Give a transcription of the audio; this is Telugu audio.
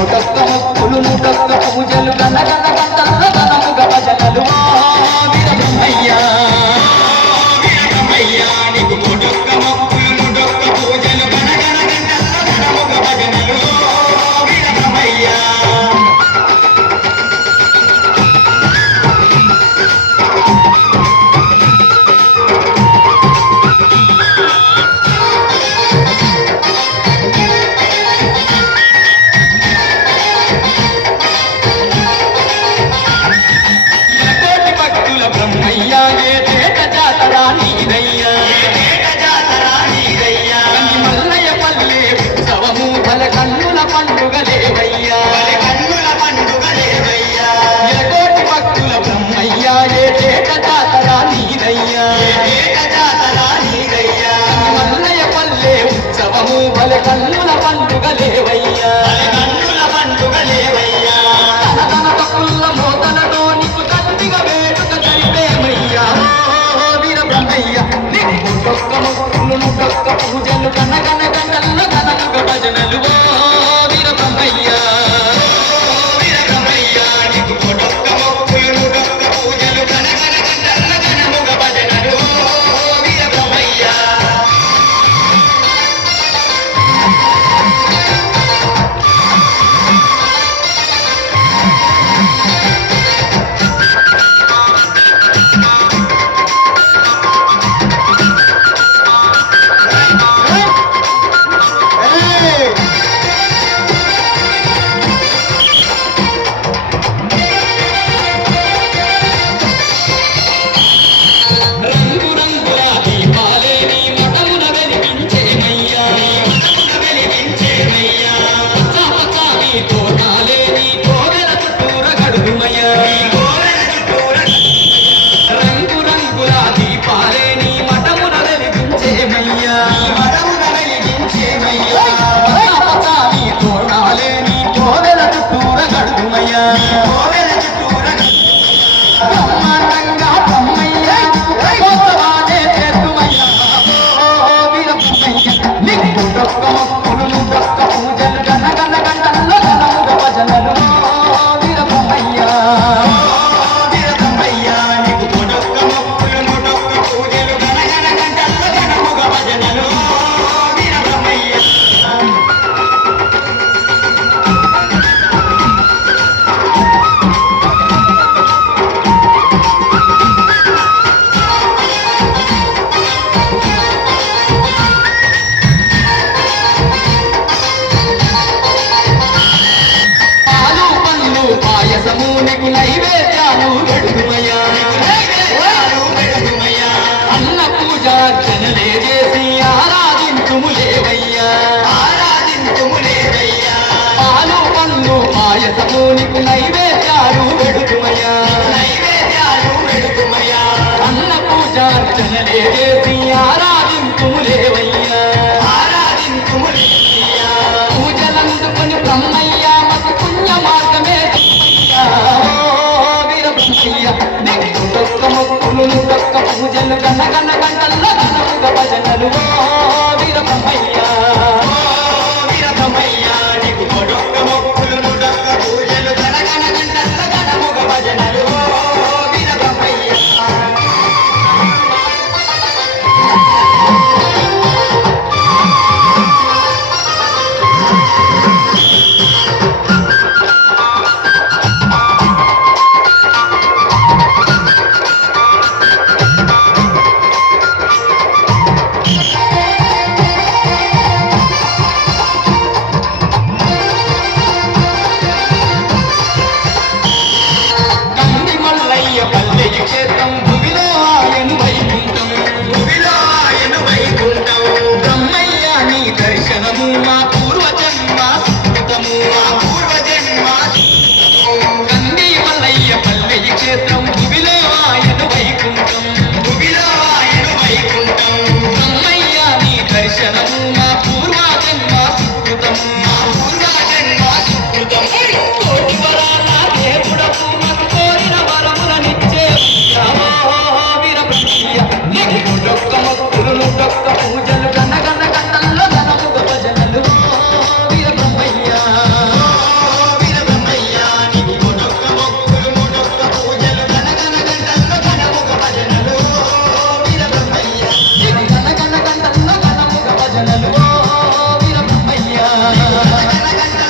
నూటొక్క మొక్కులు నూటొక్క పూజలు గనగన గంటల్లో గనముగ భజనలు వీరబ్రహ్మయ్య వీరబ్రహ్మయ్య నీకు నూటొక్క మొక్కులు నూటొక్క పూజలు గనగన గంటల్లో గనముగ భజనలు వీరబ్రహ్మయ్య కన్నుల పండుగ లేవయ్యా కన్నుల పండుగ లేవయ్యా తన తప్పుల మోతలతో నీకు తప్పిగా వేడుక జరిపేమయ్యా వీరబ్రహ్మయ్య నీకు నూటొక్క మొక్కులు నూటొక్క పూజలు గనగన గంటల్లో గనముగ భజనలు వీరబ్రహ్మయ్య వీరబ్రహ్మయ్య నీకు నూటొక్క మొక్కులు నూటొక్క పూజలు గనగన గంటల్లో గనముగ భజనలు వీరబ్రహ్మయ్య నైవేద్యాలు వెడుతుమయ్యా అన్న పూజార్చనలే చేసి ఆరాధింతుములేవయ్యా పూజలందుకొని బ్రహ్మయ్య మతి పుణ్య మార్గమే వీరబ్రహ్మయ్య నూటొక్క మొక్కులు నూటొక్క పూజలు గనగన గంటల్లో గనముగ భజనలు వీరబ్రహ్మయ్య వీరబ్రహ్మయ్య నీకు నూటొక్క మొక్కులు నూటొక్క పూజలు గనగన గంటల్లో గనముగ భజనలు వీరబ్రహ్మయ్య గణ గణ